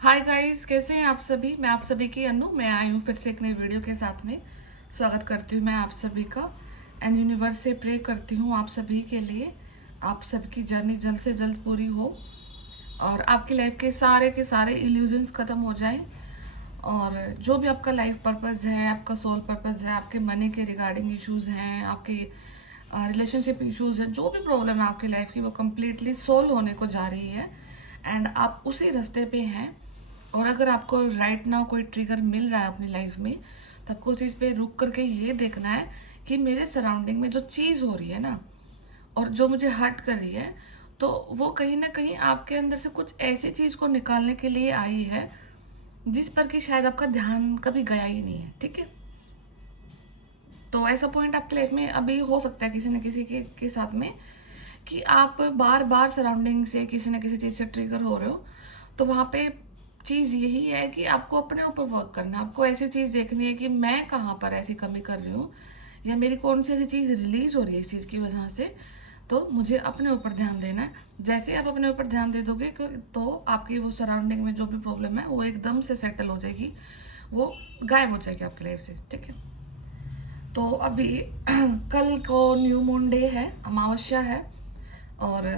Hi guys, कैसे हैं आप सभी। मैं आप सभी की अनु, मैं आई हूँ फिर से एक नई वीडियो के साथ में। स्वागत करती हूँ मैं आप सभी का। एंड यूनिवर्स से प्रे करती हूँ आप सभी के लिए, आप सबकी जर्नी जल्द से जल्द पूरी हो और आपकी लाइफ के सारे इल्यूजन्स ख़त्म हो जाएं। और जो भी आपका लाइफ पर्पस है, आपका सोल पर्पस है, आपके मनी के रिगार्डिंग इश्यूज हैं, आपके रिलेशनशिप इश्यूज हैं, जो भी प्रॉब्लम है आपकी लाइफ की, वो कम्प्लीटली सोल्व होने को जा रही है। एंड आप उसी रास्ते पे हैं। और अगर आपको राइट नाउ कोई ट्रिगर मिल रहा है अपनी लाइफ में, तो आपको उस चीज़ पे रुक करके ये देखना है कि मेरे सराउंडिंग में जो चीज़ हो रही है ना, और जो मुझे हर्ट कर रही है, तो वो कहीं ना कहीं आपके अंदर से कुछ ऐसी चीज़ को निकालने के लिए आई है जिस पर कि शायद आपका ध्यान कभी गया ही नहीं है। ठीक है। तो ऐसा पॉइंट आपकी लाइफ में अभी हो सकता है किसी न किसी के साथ में, कि आप बार बार सराउंडिंग से किसी न किसी चीज़ से ट्रिगर हो रहे हो। तो वहाँ पे चीज़ यही है कि आपको अपने ऊपर वर्क करना है। आपको ऐसी चीज़ देखनी है कि मैं कहाँ पर ऐसी कमी कर रही हूँ, या मेरी कौन सी ऐसी चीज़ रिलीज हो रही है इस चीज़ की वजह से। तो मुझे अपने ऊपर ध्यान देना है। जैसे आप अपने ऊपर ध्यान दे दोगे तो आपकी वो सराउंडिंग में जो भी प्रॉब्लम है वो एकदम से सेटल हो जाएगी, वो गायब हो जाएगी आपकी लाइफ से। ठीक है। तो अभी कल को न्यू मून डे है, अमावस्या है। और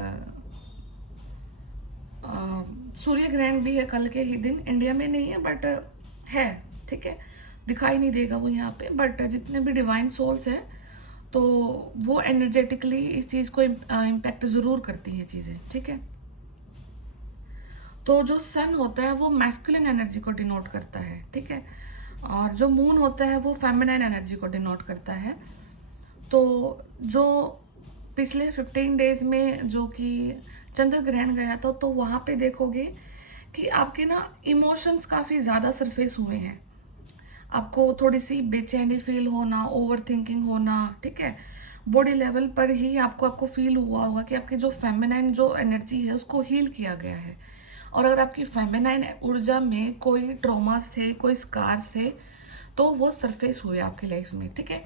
सूर्य ग्रहण भी है कल के ही दिन। इंडिया में नहीं है बट है। ठीक है। दिखाई नहीं देगा वो यहाँ पे, बट जितने भी डिवाइन सोल्स हैं तो वो एनर्जेटिकली इस चीज़ को इम्पैक्ट ज़रूर करती हैं चीज़ें। ठीक है। तो जो सन होता है वो मैस्कुलिन एनर्जी को डिनोट करता है। ठीक है। और जो मून होता है वो फेमिनाइन एनर्जी को डिनोट करता है। तो जो पिछले 15 डेज में जो कि चंद्र ग्रहण गया था, तो वहाँ पे देखोगे कि आपके ना इमोशंस काफ़ी ज़्यादा सरफेस हुए हैं। आपको थोड़ी सी बेचैनी फील होना, ओवर थिंकिंग होना। ठीक है। बॉडी लेवल पर ही आपको फील हुआ होगा कि आपकी जो फेमिनाइन जो एनर्जी है उसको हील किया गया है। और अगर आपकी फेमिनाइन ऊर्जा में कोई ट्रॉमास थे, कोई स्कार्स थे, तो वो सरफेस हुए आपकी लाइफ में। ठीक है।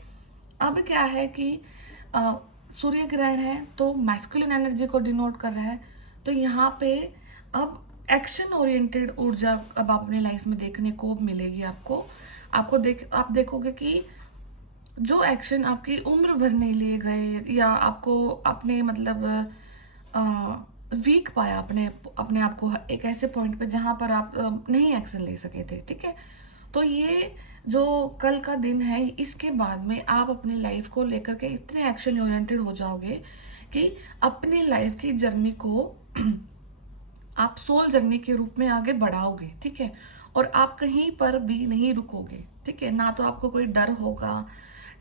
अब क्या है कि अ, सूर्य ग्रहण है तो मैस्कुलिन एनर्जी को डिनोट कर रहा है। तो यहाँ पे अब एक्शन ओरिएंटेड ऊर्जा अब अपनी लाइफ में देखने को मिलेगी आपको। आप देखोगे कि जो एक्शन आपकी उम्र भर नहीं लिए गए, या आपको अपने मतलब वीक पाया अपने अपने आप को एक ऐसे पॉइंट पे जहाँ पर आप नहीं एक्शन ले सके थे। ठीक है। तो ये जो कल का दिन है, इसके बाद में आप अपनी लाइफ को लेकर के इतने एक्शन ओरिएंटेड हो जाओगे कि अपनी लाइफ की जर्नी को आप सोल जर्नी के रूप में आगे बढ़ाओगे। ठीक है। और आप कहीं पर भी नहीं रुकोगे। ठीक है। ना तो आपको कोई डर होगा,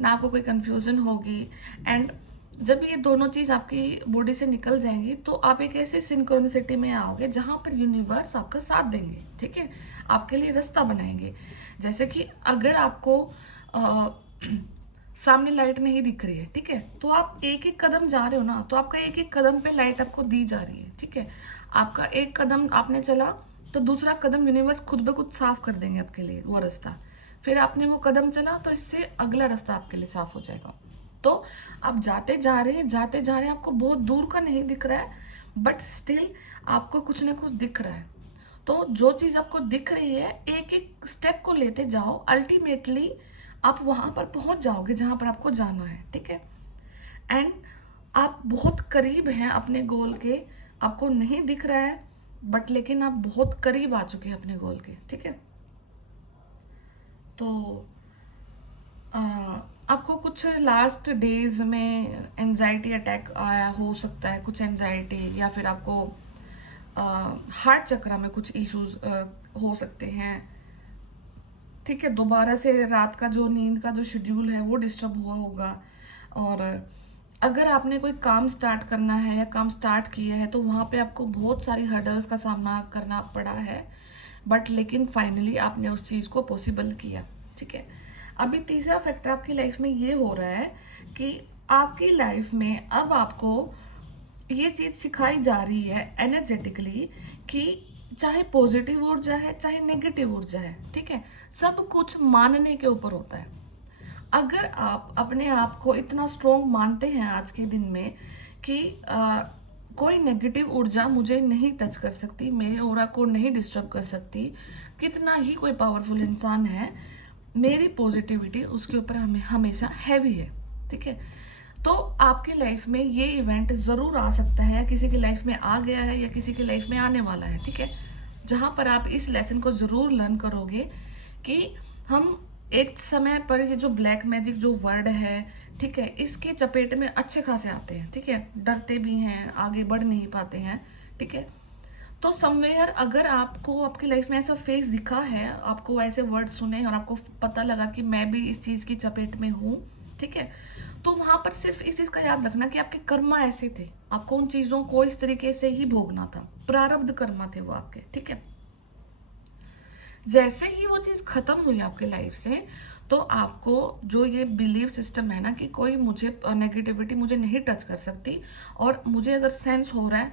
ना आपको कोई कंफ्यूजन होगी। एंड जब ये दोनों चीज़ आपकी बॉडी से निकल जाएंगी तो आप एक ऐसे सिंक्रोनिसिटी में आओगे जहाँ पर यूनिवर्स आपका साथ देंगे। ठीक है। आपके लिए रास्ता बनाएंगे। जैसे कि अगर आपको अ, सामने लाइट नहीं दिख रही है, ठीक है, तो आप एक एक कदम जा रहे हो ना, तो आपका एक एक कदम पे लाइट आपको दी जा रही है। ठीक है। आपका एक कदम आपने चला तो दूसरा कदम यूनिवर्स खुद ब खुद साफ कर देंगे आपके लिए वो रास्ता। फिर आपने वो कदम चला तो इससे अगला रास्ता आपके लिए साफ हो जाएगा। तो आप जाते जा रहे हैं, आपको बहुत दूर का नहीं दिख रहा है, बट स्टिल आपको कुछ ना कुछ दिख रहा है। तो जो चीज़ आपको दिख रही है, एक एक स्टेप को लेते जाओ, अल्टीमेटली आप वहां पर पहुंच जाओगे जहां पर आपको जाना है। ठीक है। एंड आप बहुत करीब हैं अपने गोल के। आपको नहीं दिख रहा है, बट लेकिन आप बहुत करीब आ चुके हैं अपने गोल के। ठीक है। तो अ, आपको कुछ लास्ट डेज में एनजाइटी अटैक आया हो सकता है, कुछ एनजाइटी, या फिर आपको हार्ट चक्र में कुछ इश्यूज हो सकते हैं। ठीक है। दोबारा से रात का जो नींद का जो शेड्यूल है वो डिस्टर्ब हुआ होगा। और अगर आपने कोई काम स्टार्ट करना है या काम स्टार्ट किया है तो वहाँ पे आपको बहुत सारी हर्डल्स का सामना करना पड़ा है, बट लेकिन फाइनली आपने उस चीज़ को पॉसिबल किया। ठीक है। अभी तीसरा फैक्टर आपकी लाइफ में ये हो रहा है कि आपकी लाइफ में अब आपको ये चीज सिखाई जा रही है एनर्जेटिकली कि चाहे पॉजिटिव ऊर्जा है चाहे नेगेटिव ऊर्जा है, ठीक है, सब कुछ मानने के ऊपर होता है। अगर आप अपने आप को इतना स्ट्रोंग मानते हैं आज के दिन में कि कोई नेगेटिव ऊर्जा मुझे नहीं टच कर सकती, मेरे ऑरा को नहीं डिस्टर्ब कर सकती। कितना ही कोई पावरफुल इंसान है, मेरी पॉजिटिविटी उसके ऊपर हमें हमेशा हैवी है। ठीक है, तो आपके लाइफ में ये इवेंट ज़रूर आ सकता है, या किसी की लाइफ में आ गया है, या किसी की लाइफ में आने वाला है। ठीक है, जहाँ पर आप इस लेसन को ज़रूर लर्न करोगे कि हम एक समय पर ये जो ब्लैक मैजिक जो वर्ड है, ठीक है, इसके चपेट में अच्छे खासे आते हैं। ठीक है, डरते भी हैं, आगे बढ़ नहीं पाते हैं। ठीक है, तो समवेयर अगर आपको आपकी लाइफ में ऐसा फेस दिखा है, आपको ऐसे वर्ड सुने और आपको पता लगा कि मैं भी इस चीज़ की चपेट में हूँ, ठीक है, तो वहाँ पर सिर्फ इस चीज़ का याद रखना कि आपके कर्मा ऐसे थे, आपको उन चीज़ों को इस तरीके से ही भोगना था, प्रारब्ध कर्मा थे वो आपके। ठीक है, जैसे ही वो चीज़ खत्म हुई आपके लाइफ से, तो आपको जो ये बिलीव सिस्टम है ना कि कोई मुझे नेगेटिविटी मुझे नहीं टच कर सकती, और मुझे अगर सेंस हो रहा है,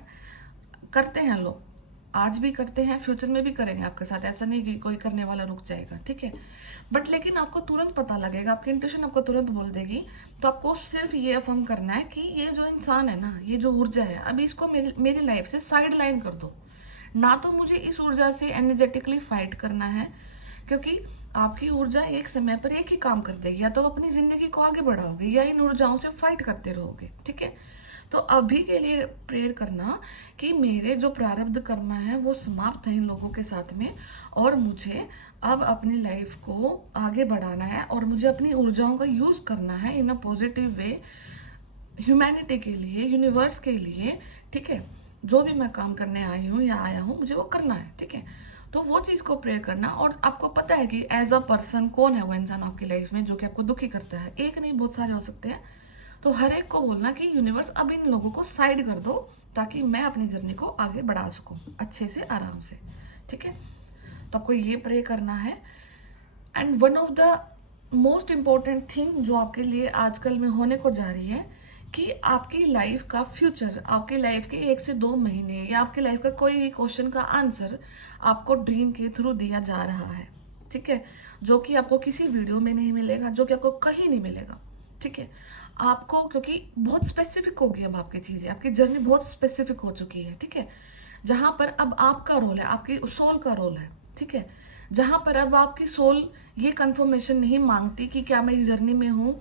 करते हैं लोग, आज भी करते हैं, फ्यूचर में भी करेंगे आपके साथ, ऐसा नहीं कि कोई करने वाला रुक जाएगा। ठीक है, बट लेकिन आपको तुरंत पता लगेगा, आपकी इंट्यूशन आपको तुरंत बोल देगी, तो आपको सिर्फ ये अफर्म करना है कि ये जो इंसान है ना, ये जो ऊर्जा है, अभी इसको मेरी लाइफ से साइड लाइन कर दो। ना तो मुझे इस ऊर्जा से एनर्जेटिकली फाइट करना है, क्योंकि आपकी ऊर्जा एक समय पर एक ही काम कर देगी, या तो अपनी जिंदगी को आगे बढ़ाओगे या इन ऊर्जाओं से फाइट करते रहोगे। ठीक है, तो अभी के लिए प्रेयर करना कि मेरे जो प्रारब्ध कर्म है वो समाप्त है इन लोगों के साथ में, और मुझे अब अपनी लाइफ को आगे बढ़ाना है, और मुझे अपनी ऊर्जाओं का यूज़ करना है इन अ पॉजिटिव वे, ह्यूमैनिटी के लिए, यूनिवर्स के लिए। ठीक है, जो भी मैं काम करने आई हूँ या आया हूँ, मुझे वो करना है। ठीक है, तो वो चीज़ को प्रेयर करना, और आपको पता है कि एज अ पर्सन कौन है वो इंसान आपकी लाइफ में जो कि आपको दुखी करता है, एक नहीं बहुत सारे हो सकते हैं। तो हर एक को बोलना कि यूनिवर्स अब इन लोगों को साइड कर दो, ताकि मैं अपनी जर्नी को आगे बढ़ा सकूं अच्छे से, आराम से। ठीक है, तो आपको ये प्रे करना है। And one of the most important thing जो आपके लिए आजकल में होने को जा रही है, कि आपकी लाइफ का फ्यूचर, आपकी लाइफ के 1 से 2 महीने, या आपकी लाइफ का कोई भी क्वेश्चन का आंसर आपको ड्रीम के थ्रू दिया जा रहा है। ठीक है, जो कि आपको किसी वीडियो में नहीं मिलेगा, जो कि आपको कहीं नहीं मिलेगा। ठीक है, आपको, क्योंकि बहुत स्पेसिफिक हो गई अब आपकी चीज़ें, आपकी जर्नी बहुत स्पेसिफिक हो चुकी है। ठीक है, जहाँ पर अब आपका रोल है, आपकी सोल का रोल है। ठीक है, जहाँ पर अब आपकी सोल ये कंफर्मेशन नहीं मांगती कि क्या मैं इस जर्नी में हूँ,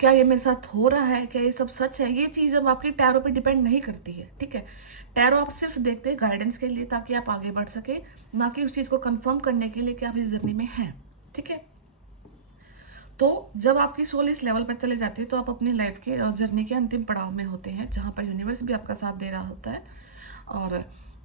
क्या ये मेरे साथ हो रहा है, क्या ये सब सच है, ये चीज़ अब आपकी टैरो पे डिपेंड नहीं करती है। ठीक है, टैरो आप सिर्फ देखते हैं गाइडेंस के लिए, ताकि आप आगे बढ़ सके, ना कि उस चीज़ को कंफर्म करने के लिए कि आप इस जर्नी में हैं। ठीक है, तो जब आपकी सोल इस लेवल पर चले जाती है, तो आप अपनी लाइफ के जर्नी के अंतिम पड़ाव में होते हैं, जहाँ पर यूनिवर्स भी आपका साथ दे रहा होता है, और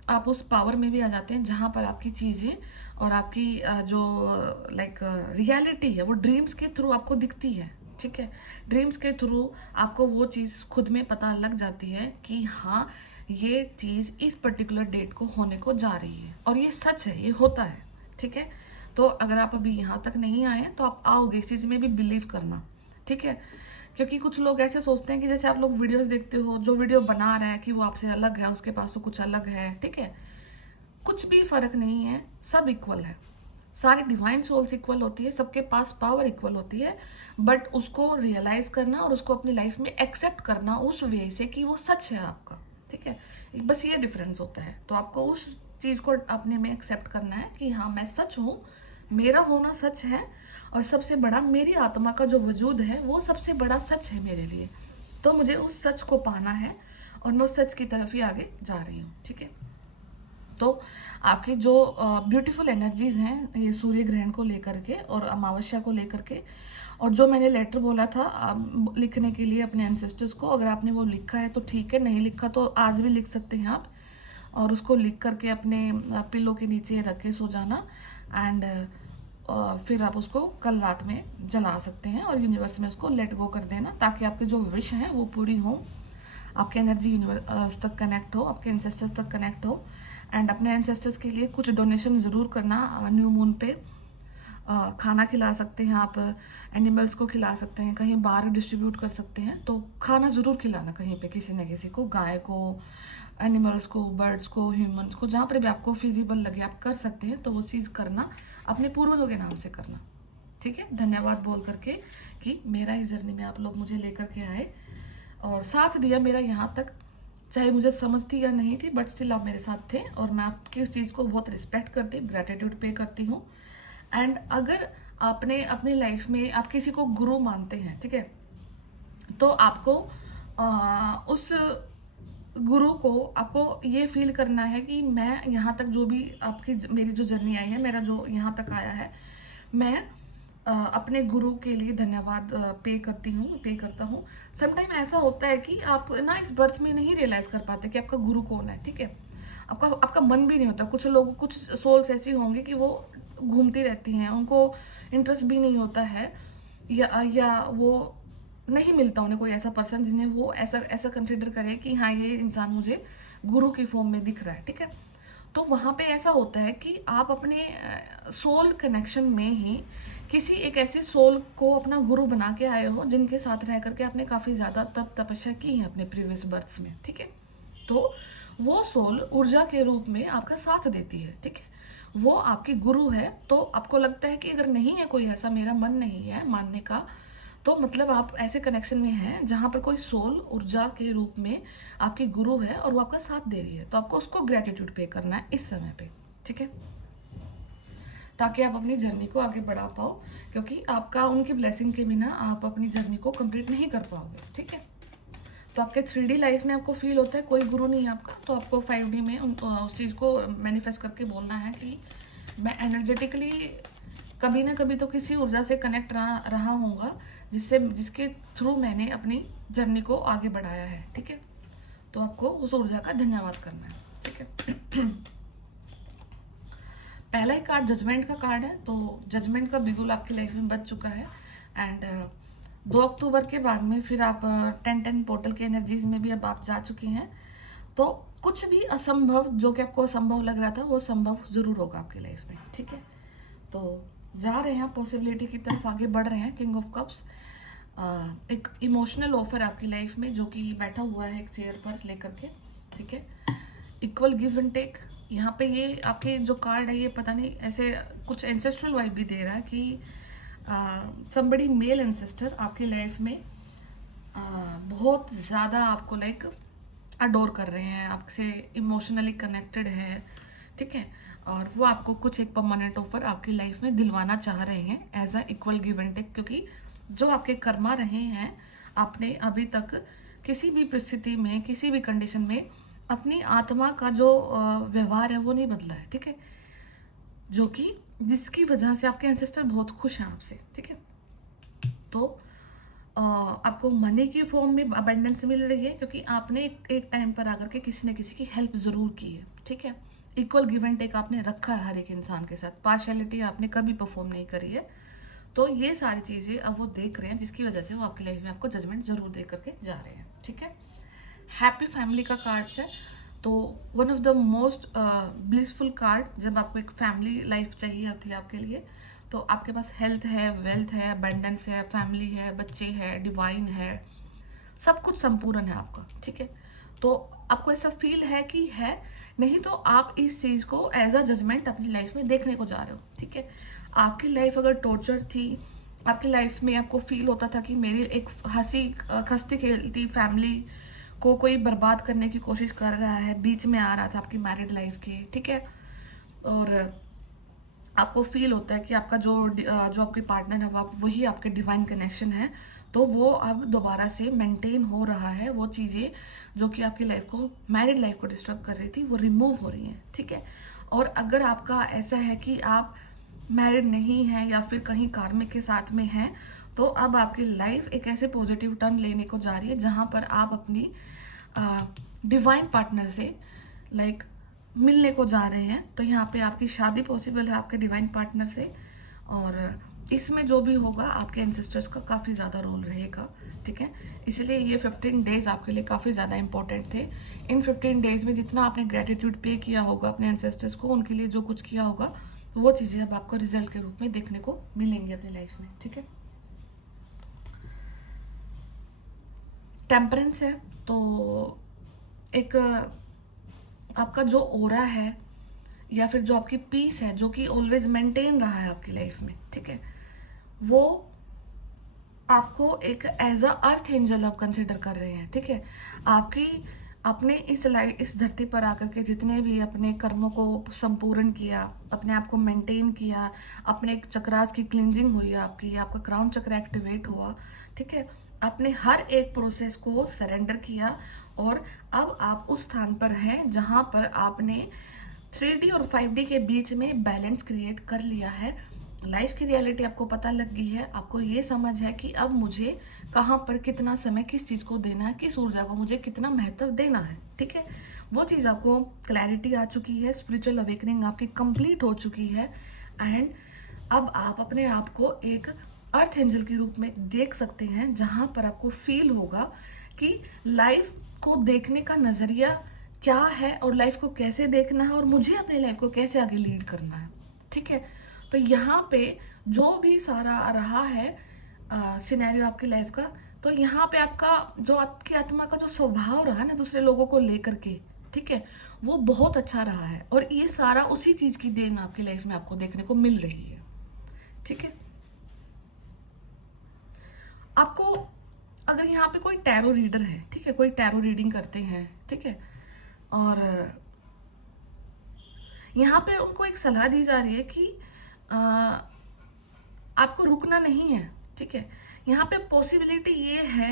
आप उस पावर में भी आ जाते हैं जहाँ पर आपकी चीज़ें और आपकी जो लाइक रियलिटी है वो ड्रीम्स के थ्रू आपको दिखती है। ठीक है, ड्रीम्स के थ्रू आपको वो चीज़ खुद में पता लग जाती है कि हाँ, ये चीज़ इस पर्टिकुलर डेट को होने को जा रही है, और ये सच है, ये होता है। ठीक है, तो अगर आप अभी यहाँ तक नहीं आए हैं, तो आप आओगे, इस चीज़ में भी बिलीव करना। ठीक है, क्योंकि कुछ लोग ऐसे सोचते हैं कि जैसे आप लोग वीडियोस देखते हो, जो वीडियो बना रहा है कि वो आपसे अलग है, उसके पास तो कुछ अलग है। ठीक है, कुछ भी फर्क नहीं है, सब इक्वल है, सारी डिवाइन सोल्स इक्वल होती है, सबके पास पावर इक्वल होती है, बट उसको रियलाइज करना और उसको अपनी लाइफ में एक्सेप्ट करना उस वे से कि वो सच है आपका। ठीक है, बस ये डिफरेंस होता है। तो आपको उस चीज़ को अपने में एक्सेप्ट करना है कि हाँ, मैं सच हूँ, मेरा होना सच है, और सबसे बड़ा मेरी आत्मा का जो वजूद है वो सबसे बड़ा सच है मेरे लिए। तो मुझे उस सच को पाना है, और मैं उस सच की तरफ ही आगे जा रही हूँ। ठीक है, तो आपकी जो ब्यूटीफुल एनर्जीज हैं ये सूर्य ग्रहण को लेकर के और अमावस्या को लेकर के, और जो मैंने लेटर बोला था लिखने के लिए अपने एंसेस्टर्स को, अगर आपने वो लिखा है तो ठीक है, नहीं लिखा तो आज भी लिख सकते हैं आप, और उसको लिख करके अपने पिलो के नीचे रख के सो जाना। एंड फिर आप उसको कल रात में जला सकते हैं, और यूनिवर्स में उसको लेट गो कर देना, ताकि आपके जो विश हैं वो पूरी हो, आपकी एनर्जी यूनिवर्स तक कनेक्ट हो, आपके एंसेस्टर्स तक कनेक्ट हो। एंड अपने एंसेस्टर्स के लिए कुछ डोनेशन ज़रूर करना। न्यू मून पे खाना खिला सकते हैं आप, एनिमल्स को खिला सकते हैं, कहीं बाहर डिस्ट्रीब्यूट कर सकते हैं, तो खाना ज़रूर खिलाना कहीं पे, किसी न किसी को, गाय को, एनिमल्स को, बर्ड्स को, ह्यूमंस को, जहाँ पर भी आपको फिजिबल लगे आप कर सकते हैं, तो वो चीज़ करना, अपने पूर्वजों के नाम से करना। ठीक है, धन्यवाद बोल करके कि मेरा इस जर्नी में आप लोग मुझे लेकर के आए और साथ दिया मेरा यहाँ तक। चाहे मुझे समझती या नहीं थी, बट स्टिल आप मेरे साथ थे और मैं आपकी उस चीज़ को बहुत रिस्पेक्ट करती हूँ, ग्रैटिट्यूड पे करती हूँ। एंड अगर आपने अपनी लाइफ में आप किसी को गुरु मानते हैं, ठीक है, तो आपको उस गुरु को आपको ये फील करना है कि मैं यहाँ तक जो भी मेरी जो जर्नी आई है, मेरा जो यहाँ तक आया है, मैं अपने गुरु के लिए धन्यवाद पे करता हूँ। समटाइम ऐसा होता है कि आप ना इस बर्थ में नहीं रियलाइज कर पाते कि आपका गुरु कौन है, ठीक है। आपका आपका मन भी नहीं होता। कुछ सोल्स ऐसी होंगी कि वो घूमती रहती हैं, उनको इंटरेस्ट भी नहीं होता है, या वो नहीं मिलता उन्हें कोई ऐसा पर्सन जिन्हें वो ऐसा ऐसा कंसिडर करे कि हाँ, ये इंसान मुझे गुरु की फॉर्म में दिख रहा है, ठीक है। तो वहाँ पे ऐसा होता है कि आप अपने सोल कनेक्शन में ही किसी एक ऐसी सोल को अपना गुरु बना के आए हो जिनके साथ रह करके आपने काफ़ी ज़्यादा तपस्या की है अपने प्रीवियस बर्थ्स में, ठीक है। तो वो सोल ऊर्जा के रूप में आपका साथ देती है, ठीक है। वो आपकी गुरु है। तो आपको लगता है कि अगर नहीं है कोई ऐसा, मेरा मन नहीं है मानने का, तो मतलब आप ऐसे कनेक्शन में हैं जहाँ पर कोई सोल ऊर्जा के रूप में आपकी गुरु है और वो आपका साथ दे रही है, तो आपको उसको ग्रेटिट्यूड पे करना है इस समय पे, ठीक है, ताकि आप अपनी जर्नी को आगे बढ़ा पाओ, क्योंकि आपका उनकी ब्लेसिंग के बिना आप अपनी जर्नी को कंप्लीट नहीं कर पाओगे, ठीक है। तो आपके 3D लाइफ में आपको फील होता है कोई गुरु नहीं है आपका, तो आपको 5D में उस चीज़ को मैनिफेस्ट करके बोलना है कि मैं एनर्जेटिकली कभी ना कभी तो किसी ऊर्जा से कनेक्ट रहा होऊंगा जिसके थ्रू मैंने अपनी जर्नी को आगे बढ़ाया है, ठीक है। तो आपको उस ऊर्जा का धन्यवाद करना है, ठीक है। पहला ही कार्ड जजमेंट का कार्ड है, तो जजमेंट का बिगुल आपकी लाइफ में बच चुका है। एंड 2 अक्टूबर के बाद में फिर आप 10-10 पोर्टल की एनर्जीज में भी अब आप जा चुकी हैं। तो कुछ भी असंभव जो कि आपको असंभव लग रहा था वो संभव ज़रूर होगा आपकी लाइफ में, ठीक है। तो जा रहे हैं पॉसिबिलिटी की तरफ, आगे बढ़ रहे हैं। किंग ऑफ कप्स एक इमोशनल ऑफर आपकी लाइफ में जो कि बैठा हुआ है एक चेयर पर लेकर के, ठीक है। इक्वल गिव एंड टेक, यहाँ पे ये आपके जो कार्ड है ये पता नहीं ऐसे कुछ एंसेस्ट्रल वाइब भी दे रहा है कि समबडी मेल एंसेस्टर आपकी लाइफ में बहुत ज़्यादा आपको लाइक अडोर कर रहे हैं, आपसे इमोशनली कनेक्टेड है, ठीक है। और वो आपको कुछ एक परमानेंट ऑफर आपकी लाइफ में दिलवाना चाह रहे हैं as a equal give and take, क्योंकि जो आपके कर्मा रहे हैं, आपने अभी तक किसी भी परिस्थिति में किसी भी कंडीशन में अपनी आत्मा का जो व्यवहार है वो नहीं बदला है, ठीक है, जो कि जिसकी वजह से आपके एंसेस्टर बहुत खुश हैं आपसे, ठीक है। तो आपको मनी की फॉर्म में अबंडेंस मिल रही है क्योंकि आपने एक टाइम पर आकर के किसी न किसी की हेल्प ज़रूर की है, ठीक है। इक्वल गिव एंड टेक आपने रखा है हर एक इंसान के साथ, पार्शियलिटी आपने कभी परफॉर्म नहीं करी है। तो ये सारी चीज़ें अब वो देख रहे हैं जिसकी वजह से वो आपकी लाइफ में आपको जजमेंट ज़रूर दे करके जा रहे हैं, ठीक है। हैप्पी फैमिली का कार्ड्स है, तो one of the most blissful card जब आपको एक फैमिली लाइफ चाहिए होती है आपके लिए, तो आपके पास हेल्थ है, वेल्थ है, अबंडेंस है, फैमिली है, बच्चे हैं, डिवाइन है, सब कुछ संपूर्ण है आपका, ठीक है। तो आपको ऐसा फील है कि है, नहीं तो आप इस चीज़ को एज अ जजमेंट अपनी लाइफ में देखने को जा रहे हो, ठीक है। आपकी लाइफ अगर टॉर्चर थी, आपकी लाइफ में आपको फील होता था कि मेरी एक खस्ती खेलती फैमिली को कोई बर्बाद करने की कोशिश कर रहा है, बीच में आ रहा था आपकी मैरिड लाइफ के, ठीक है। और आपको फील होता है कि आपका जो आपके पार्टनर है वो वही आपके डिवाइन कनेक्शन है, तो वो अब दोबारा से मेंटेन हो रहा है। वो चीज़ें जो कि आपकी लाइफ को, मैरिड लाइफ को डिस्टर्ब कर रही थी, वो रिमूव हो रही हैं, ठीक है। और अगर आपका ऐसा है कि आप मैरिड नहीं हैं या फिर कहीं कार्मिक के साथ में हैं, तो अब आपकी लाइफ एक ऐसे पॉजिटिव टर्न लेने को जा रही है जहाँ पर आप अपनी डिवाइन पार्टनर से लाइक मिलने को जा रहे हैं। तो यहाँ पे आपकी शादी पॉसिबल है आपके डिवाइन पार्टनर से, और इसमें जो भी होगा आपके एंसेस्टर्स का काफ़ी ज़्यादा रोल रहेगा, ठीक है। इसलिए ये 15 डेज़ आपके लिए काफ़ी ज़्यादा इंपॉर्टेंट थे। इन 15 डेज़ में जितना आपने ग्रेटिट्यूड पे किया होगा अपने एंसेस्टर्स को, उनके लिए जो कुछ किया होगा, वो चीज़ें अब आपको रिजल्ट के रूप में देखने को मिलेंगी अपनी लाइफ में, ठीक है। टेम्परेंस है, तो एक आपका जो ओरा है या फिर जो आपकी पीस है जो कि ऑलवेज मेंटेन रहा है आपकी लाइफ में, ठीक है, वो आपको एक एज अ अर्थ एंजल आप कंसिडर कर रहे हैं, ठीक है। आपकी आपने इस धरती पर आकर के जितने भी अपने कर्मों को संपूर्ण किया, अपने आप को मेंटेन किया, अपने एक चक्रास की क्लींजिंग हुई आपकी, आपका क्राउन चक्र एक्टिवेट हुआ, ठीक है। आपने हर एक प्रोसेस को सरेंडर किया और अब आप उस स्थान पर हैं जहां पर आपने 3D और 5D के बीच में बैलेंस क्रिएट कर लिया है। लाइफ की रियलिटी आपको पता लग गई है, आपको ये समझ है कि अब मुझे कहाँ पर कितना समय किस चीज़ को देना है, किस ऊर्जा को मुझे कितना महत्व देना है, ठीक है। वो चीज़ आपको क्लैरिटी आ चुकी है, स्पिरिचुअल अवेकनिंग आपकी कंप्लीट हो चुकी है। एंड अब आप अपने आप को एक अर्थ एंजल के रूप में देख सकते हैं, जहाँ पर आपको फील होगा कि लाइफ को देखने का नज़रिया क्या है और लाइफ को कैसे देखना है और मुझे अपनी लाइफ को कैसे आगे लीड करना है, ठीक है। तो यहाँ पे जो भी सारा रहा है सिनेरियो आपकी लाइफ का, तो यहाँ पे आपका जो आपकी आत्मा का जो स्वभाव रहा ना दूसरे लोगों को लेकर के, ठीक है, वो बहुत अच्छा रहा है और ये सारा उसी चीज़ की देन आपकी लाइफ में आपको देखने को मिल रही है, ठीक है। आपको अगर यहाँ पे कोई टैरो रीडर है, ठीक है, कोई टैरो रीडिंग करते हैं, ठीक है, और यहाँ पे उनको एक सलाह दी जा रही है कि अ, आपको रुकना नहीं है, ठीक है। यहाँ पे पॉसिबिलिटी ये है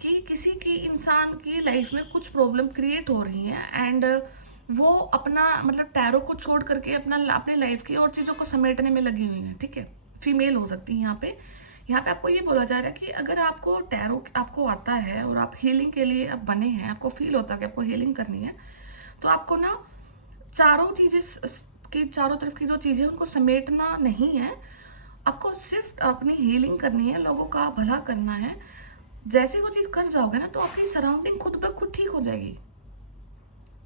कि किसी की इंसान की लाइफ में कुछ प्रॉब्लम क्रिएट हो रही है एंड वो अपना मतलब टैरो को छोड़ करके अपनी लाइफ की और चीज़ों को समेटने में लगी हुई है, ठीक है। फीमेल हो सकती है यहाँ पे आपको ये बोला जा रहा है कि अगर आपको टैरो आपको आता है और आप हीलिंग के लिए आप बने हैं, आपको फील होता है कि आपको हीलिंग करनी है, तो आपको ना चारों चीज़ें की चारों तरफ की जो चीज़ें उनको समेटना नहीं है, आपको सिर्फ अपनी हीलिंग करनी है, लोगों का भला करना है। जैसे वो चीज़ कर जाओगे ना तो आपकी सराउंडिंग खुद ब खुद ठीक हो जाएगी,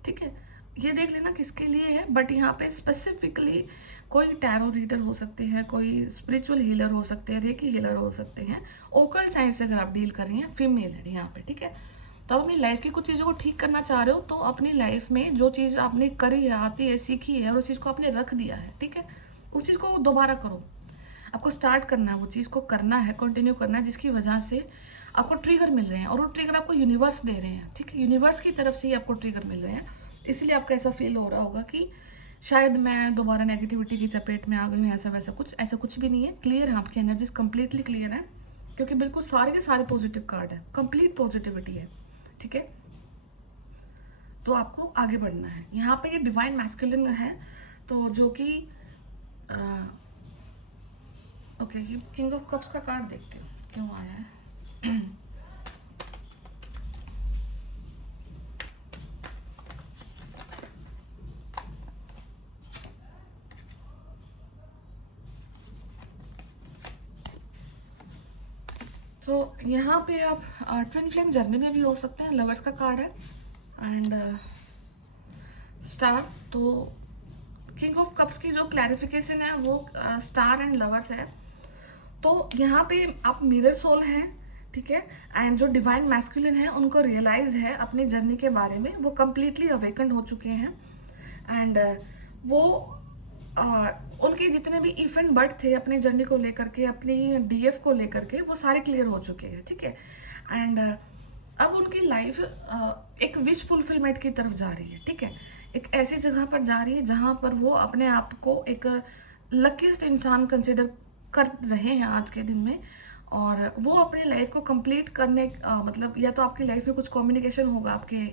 ठीक है। ये देख लेना किसके लिए है, बट यहाँ पे स्पेसिफिकली कोई टैरो रीडर हो सकते हैं, कोई स्पिरिचुअल हीलर हो सकते हैं, रेकी हीलर हो सकते हैं, ओकल्ट साइंस से अगर आप डील कर रही हैं, फीमेल है यहाँ पे, ठीक है। तो आप अपनी लाइफ की कुछ चीज़ों को ठीक करना चाह रहे हो, तो अपनी लाइफ में जो चीज़ आपने करी है, आती है, सीखी है और उस चीज़ को आपने रख दिया है, ठीक है, उस चीज़ को दोबारा करो। आपको स्टार्ट करना है, वो चीज़ को करना है, कंटिन्यू करना है, जिसकी वजह से आपको ट्रिगर मिल रहे हैं और वो ट्रिगर आपको यूनिवर्स दे रहे हैं, ठीक है। यूनिवर्स की तरफ से ही आपको ट्रिगर मिल रहे हैं, इसलिए आपको ऐसा फील हो रहा होगा कि शायद मैं दोबारा नेगेटिविटी की चपेट में आ गई हूँ, ऐसा वैसा कुछ, ऐसा कुछ भी नहीं है। क्लियर है, आपकी एनर्जीज कंप्लीटली क्लियर है, क्योंकि बिल्कुल सारे के सारे पॉजिटिव कार्ड है, कंप्लीट पॉजिटिविटी है, ठीक है। तो आपको आगे बढ़ना है। यहाँ पे ये डिवाइन मैस्कुलिन है, तो जो कि ओके, ये किंग ऑफ कप्स का कार्ड देखते हो क्यों आया है। तो यहाँ पे आप ट्विन फ्लेम जर्नी में भी हो सकते हैं, लवर्स का कार्ड है एंड स्टार। तो किंग ऑफ कप्स की जो क्लैरिफिकेशन है वो स्टार एंड लवर्स है। तो यहाँ पे आप मिरर सोल हैं, ठीक है, एंड जो डिवाइन मैस्कुलिन है उनको रियलाइज है अपनी जर्नी के बारे में, वो कम्प्लीटली अवेकन हो चुके हैं एंड वो उनके जितने भी इफ बर्ड थे अपनी जर्नी को लेकर के, अपनी डीएफ को लेकर के, वो सारे क्लियर हो चुके हैं, ठीक है। एंड अब उनकी लाइफ एक विश फुलफिलमेंट की तरफ जा रही है, ठीक है। एक ऐसी जगह पर जा रही है जहाँ पर वो अपने आप को एक लकीस्ट इंसान कंसिडर कर रहे हैं आज के दिन में, और वो अपनी लाइफ को कंप्लीट करने मतलब या तो आपकी लाइफ में कुछ कम्युनिकेशन होगा आपके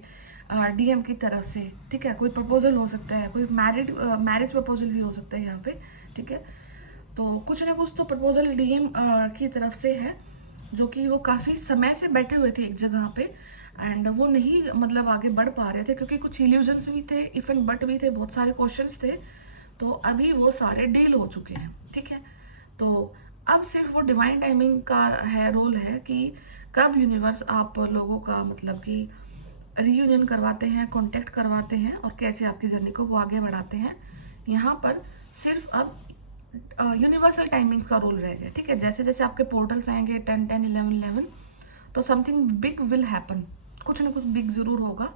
डीएम की तरफ से, ठीक है, कोई प्रपोजल हो सकता है, कोई मैरिज प्रपोजल भी हो सकता है यहाँ पे, ठीक है। तो कुछ ना कुछ तो प्रपोजल डीएम की तरफ से है, जो कि वो काफ़ी समय से बैठे हुए थे एक जगह पे एंड वो नहीं मतलब आगे बढ़ पा रहे थे, क्योंकि कुछ इल्यूजन्स भी थे, इफ एंड बट भी थे, बहुत सारे क्वेश्चंस थे। तो अभी वो सारे डील हो चुके हैं, ठीक है। तो अब सिर्फ वो डिवाइन टाइमिंग का है, रोल है कि कब यूनिवर्स आप लोगों का मतलब कि रीयूनियन करवाते हैं, कांटेक्ट करवाते हैं और कैसे आपकी जर्नी को वो आगे बढ़ाते हैं। यहाँ पर सिर्फ अब यूनिवर्सल टाइमिंग्स का रोल रहेगा, ठीक है। जैसे जैसे आपके पोर्टल्स आएंगे 10 10 11 11, तो समथिंग बिग विल हैपन, कुछ ना कुछ बिग ज़रूर होगा।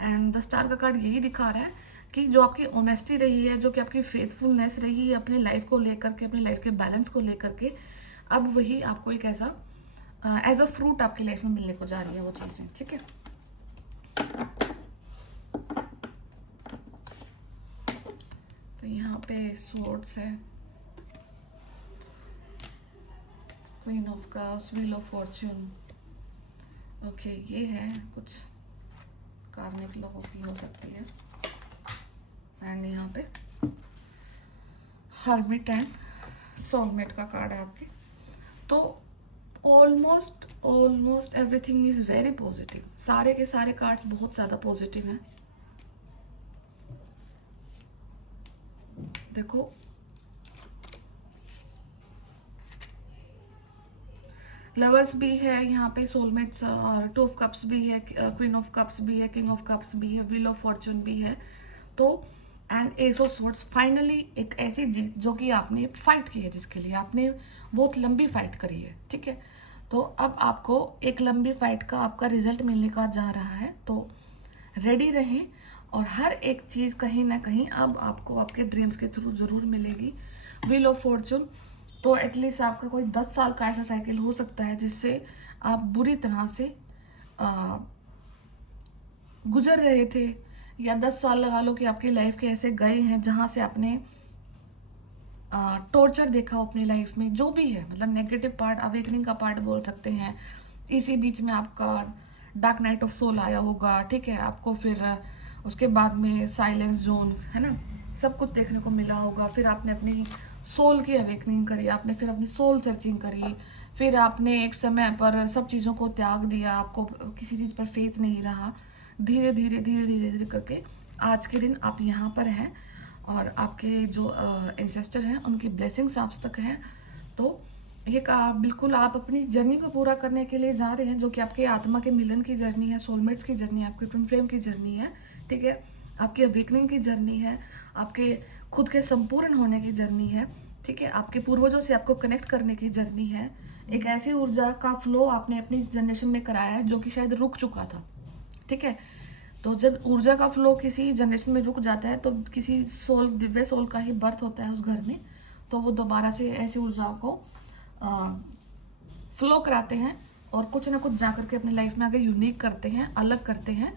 एंड द स्टार का कार्ड यही दिखा रहा है कि जो आपकी ऑनेस्टी रही है, जो कि आपकी फेथफुलनेस रही है अपनी लाइफ को लेकर के, अपनी लाइफ के बैलेंस को लेकर के, अब वही आपको एक ऐसा एज अ फ्रूट आपकी लाइफ में मिलने को जा रही है वो चीज़ें, ठीक है। तो यहाँ पे स्वॉर्ड्स है, queen of cups, wheel of Fortune. Okay, ये है कुछ कार्मिक लोगों की हो सकती है। एंड यहाँ पे हर्मिट एंड सोलमेट का कार्ड है आपके। तो almost everything is very positive. सारे के सारे कार्ड्स बहुत ज़्यादा पॉजिटिव हैं। देखो, लवर्स भी है यहाँ पे, सोलमेट्स और टू ऑफ कप्स भी है, क्वीन ऑफ कप्स भी है, किंग ऑफ कप्स भी है, व्हील ऑफ फॉर्चून भी है। तो and S of swords, finally एक ऐसी जीत जो कि आपने फाइट की है, जिसके लिए आपने बहुत लंबी फाइट करी है, ठीक है। तो अब आपको एक लंबी फाइट का आपका रिजल्ट मिलने का जा रहा है। तो रेडी रहें, और हर एक चीज़ कहीं ना कहीं अब आपको आपके ड्रीम्स के थ्रू ज़रूर मिलेगी। व्हील ऑफ फॉर्चून, तो एटलीस्ट आपका कोई 10 साल का ऐसा साइकिल हो सकता है जिससे आप बुरी तरह से गुजर रहे थे, या 10 साल लगा लो कि आपकी लाइफ के ऐसे गए हैं जहाँ से आपने टॉर्चर देखा हो अपनी लाइफ में, जो भी है, मतलब नेगेटिव पार्ट, अवेकनिंग का पार्ट बोल सकते हैं। इसी बीच में आपका डार्क नाइट ऑफ सोल आया होगा, ठीक है। आपको फिर उसके बाद में साइलेंस जोन, है ना, सब कुछ देखने को मिला होगा। फिर आपने अपनी सोल की अवेकनिंग करी, आपने फिर अपनी सोल सर्चिंग करी, फिर आपने एक समय पर सब चीज़ों को त्याग दिया, आपको किसी चीज़ पर फेथ नहीं रहा। धीरे धीरे धीरे धीरे धीरे करके आज के दिन आप यहाँ पर हैं, और आपके जो एंसेस्टर हैं उनकी ब्लेसिंग्स आप तक हैं। तो ये बिल्कुल आप अपनी जर्नी को पूरा करने के लिए जा रहे हैं, जो कि आपके आत्मा के मिलन की जर्नी है, सोलमेट्स की जर्नी है, आपकी ट्विन फ्लेम की जर्नी है, ठीक है। आपकी अवेकनिंग की जर्नी है, आपके खुद के संपूर्ण होने की जर्नी है, ठीक है। आपके पूर्वजों से आपको कनेक्ट करने की जर्नी है। एक ऐसी ऊर्जा का फ्लो आपने अपनी जनरेशन में कराया है जो कि शायद रुक चुका था, ठीक है। तो जब ऊर्जा का फ्लो किसी जनरेशन में रुक जाता है, तो किसी सोल, दिव्य सोल का ही बर्थ होता है उस घर में, तो वो दोबारा से ऐसी ऊर्जाओं को फ्लो कराते हैं, और कुछ ना कुछ जा करके अपनी लाइफ में आगे यूनिक करते हैं, अलग करते हैं,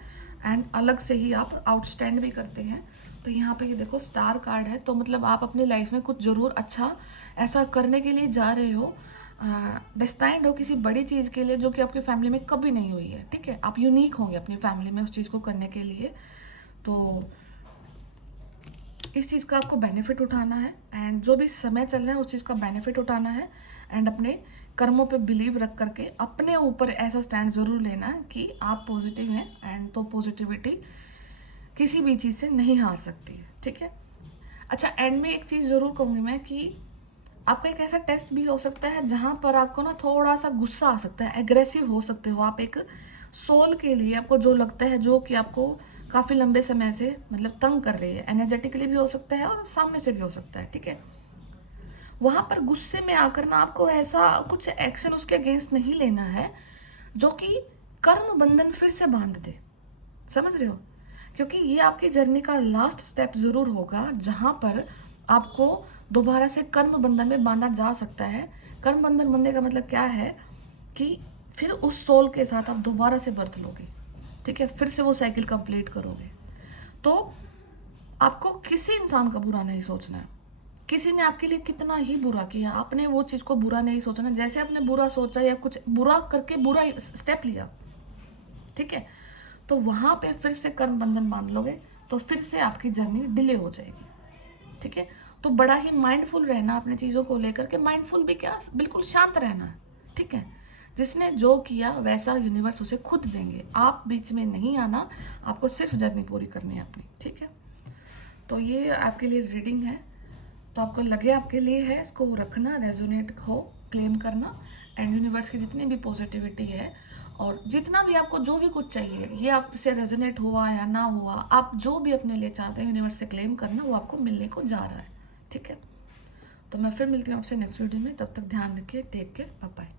एंड अलग से ही आप आउटस्टैंड भी करते हैं। तो यहाँ पे ये देखो स्टार कार्ड है, तो मतलब आप अपनी लाइफ में कुछ ज़रूर अच्छा ऐसा करने के लिए जा रहे हो, डेस्टाइंड हो किसी बड़ी चीज़ के लिए, जो कि आपकी फैमिली में कभी नहीं हुई है, ठीक है। आप यूनिक होंगे अपनी फैमिली में उस चीज़ को करने के लिए। तो इस चीज़ का आपको बेनिफिट उठाना है, एंड जो भी समय चल रहा है उस चीज़ का बेनिफिट उठाना है, एंड अपने कर्मों पे बिलीव रख करके अपने ऊपर ऐसा स्टैंड ज़रूर लेना है कि आप पॉजिटिव हैं, एंड तो पॉजिटिविटी किसी भी चीज़ से नहीं हार सकती है, ठीक है। अच्छा, एंड में एक चीज़ ज़रूर कहूँगी मैं कि आपका एक ऐसा टेस्ट भी हो सकता है जहाँ पर आपको ना थोड़ा सा गुस्सा आ सकता है, एग्रेसिव हो सकते हो आप एक सोल के लिए। आपको जो लगता है, जो कि आपको काफ़ी लंबे समय से मतलब तंग कर रही है, एनर्जेटिकली भी हो सकता है और सामने से भी हो सकता है, ठीक है। वहाँ पर गुस्से में आकर ना आपको ऐसा कुछ एक्शन उसके अगेंस्ट नहीं लेना है जो कि कर्म बंधन फिर से बांध दे, समझ रहे हो। क्योंकि ये आपकी जर्नी का लास्ट स्टेप ज़रूर होगा जहाँ पर आपको दोबारा से कर्म बंधन में बांधा जा सकता है। कर्म बंधन बनने का मतलब क्या है कि फिर उस सोल के साथ आप दोबारा से बर्थ लोगे, ठीक है, फिर से वो साइकिल कंप्लीट करोगे। तो आपको किसी इंसान का बुरा नहीं सोचना है। किसी ने आपके लिए कितना ही बुरा किया, आपने वो चीज़ को बुरा नहीं सोचना। जैसे आपने बुरा सोचा या कुछ बुरा करके बुरा स्टेप लिया, ठीक है, तो वहाँ पे फिर से कर्म बंधन बांध लोगे, तो फिर से आपकी जर्नी डिले हो जाएगी, ठीक है। तो बड़ा ही माइंडफुल रहना अपने चीज़ों को लेकर के, माइंडफुल भी क्या, बिल्कुल शांत रहना है, ठीक है। जिसने जो किया वैसा यूनिवर्स उसे खुद देंगे, आप बीच में नहीं आना, आपको सिर्फ जर्नी पूरी करनी है अपनी, ठीक है। तो ये आपके लिए रीडिंग है, तो आपको लगे आपके लिए है, इसको रखना, रेजोनेट हो, क्लेम करना, एंड यूनिवर्स की जितनी भी पॉजिटिविटी है और जितना भी आपको जो भी कुछ चाहिए, ये आपसे रेजोनेट हुआ या ना हुआ, आप जो भी अपने लिए चाहते हैं यूनिवर्स से क्लेम करना, वो आपको मिलने को जा रहा है, ठीक है। तो मैं फिर मिलती हूँ आपसे नेक्स्ट वीडियो में, तब तक ध्यान रखिए, टेक केयर, बाय बाय।